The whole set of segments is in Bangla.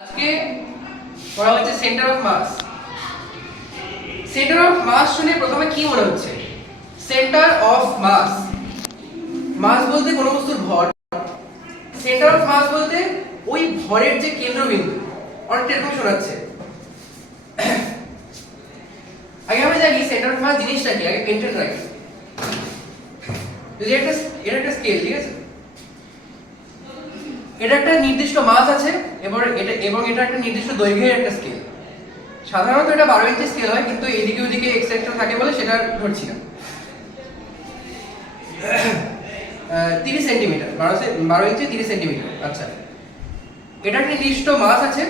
আজকে পড়া হচ্ছে centre of mass. Centre of mass শুনে প্রথমে কি মনে হচ্ছে? সেন্টার অফ মাস, মাস বলতে কোনো বস্তুর ভর, সেন্টার অফ মাস বলতে ওই ভরের যে কেন্দ্রবিন্দু। অনেকটা এরকম শোনাচ্ছে। আগে আমরা জানি সেন্টার অফ মাস জিনিসটা কি, আগে পেন্টেড রাখি। যদি এটা একটা স্কেল, ঠিক আছে, এটা একটা নির্দিষ্ট মাস আছে এবং এটা একটা নির্দিষ্ট দৈর্ঘ্যের একটা স্কেল। সাধারণত এটা 12 ইঞ্চি স্কেল হয়, কিন্তু এদিকে ওদিকে এক্সটেনশন থাকে বলে সেটা ধরছি না। 30 সেন্টিমিটার, 12 ইঞ্চি 30 সেন্টিমিটার। আচ্ছা, এটা একটা নির্দিষ্ট মাস আছে।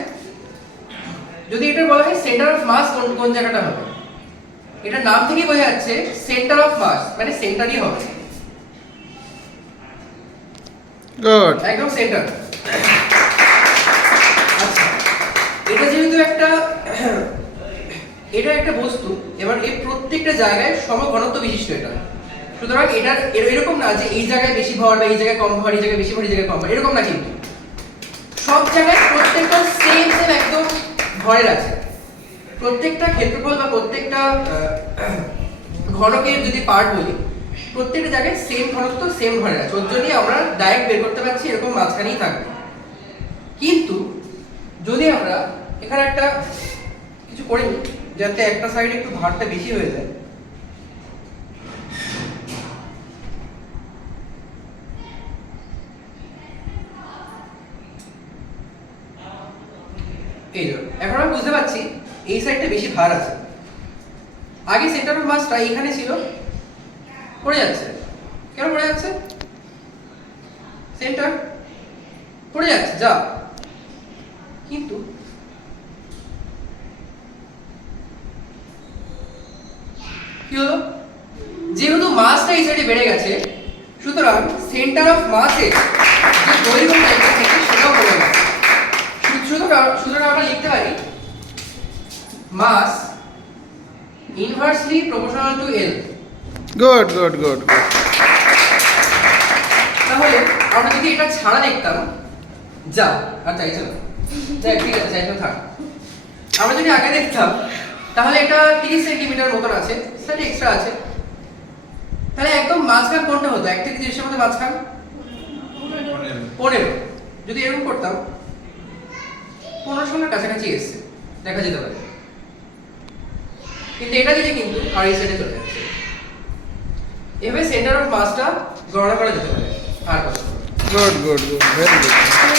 যদি এটা বলা হয় সেন্টার অফ মাস কোন জায়গাটা হবে, এটা নাম থেকেই বোঝা যাচ্ছে সেন্টার অফ মাস মানে সেন্টারই হবে। গুড, একদম সেন্টার। আচ্ছা, এটা যেহেতু এটা একটা বস্তু, এবার এই প্রত্যেকটা জায়গায় সমঘনত্ব বিশিষ্ট এটা। সুতরাং এটা এরকম না যে এই জায়গায় বেশি ভর বা এই জায়গায় কম ভর, এই জায়গায় বেশি ভর এই জায়গায় কম ভর, এরকম না। কিন্তু সব জায়গায় প্রত্যেকটা সেম একদম ভরের আছে। প্রত্যেকটা ক্ষেত্রফল বা প্রত্যেকটা ঘনকের যদি পার্ট বলি, প্রত্যেকটা জায়গায় সেম ঘনত্ব সেম ভরের আছে। ওর জন্যই আমরা ডাইরেক্ট বের করতে পারছি এরকম মাঝখানেই থাকবে। কিন্তু যদি আমরা এখানে একটা কিছু করি যাতে একটা সাইডে একটু ভারটা বেশি হয়ে যায়, এই জন্য এখন আমরা বুঝতে পারছি এই সাইডটা বেশি ভার আছে। আগে সেন্টার অফ মাসটা এখানে ছিল, পড়ে যাচ্ছে। কেন পড়ে যাচ্ছে? সেন্টার পড়ে যাচ্ছে যা। কিন্তু কি হলো? যেহেতু মাসটা এই সাইডে বেড়ে গেছে, সুতরাং সেন্টার অফ মাসের যে দৈর্ঘ্যটা এটা থেকে সেটাও কমে গেছে। সুতরাং আমরা লিখতে পারি mass inversely proportional to L. Good good good. তাহলে আমরা যদি এটা ছাড়া দেখতাম, যা আর চাইছে না, যাই ঠিক আছে, চাইছে থাক। আমরা যদি আগে দেখতাম তাহলে এটা 30 সেন্টিমিটার মতন আছে, সেটা এক্সট্রা আছে। তাহলে একদম মাঝখান কোনটা হতো? 1 থেকে 30 এর মধ্যে মাঝখান 15। যদি এরকম করতাম 15 কাছাকাছি এসছে, দেখা যেতে পারে। কিন্তু এটা দিলে কিন্তু আর এই সাইডে চলে যাচ্ছে। এভাবে সেন্টার অফ মাসটা গণনা করা যেতে পারে। আর good good good, very good.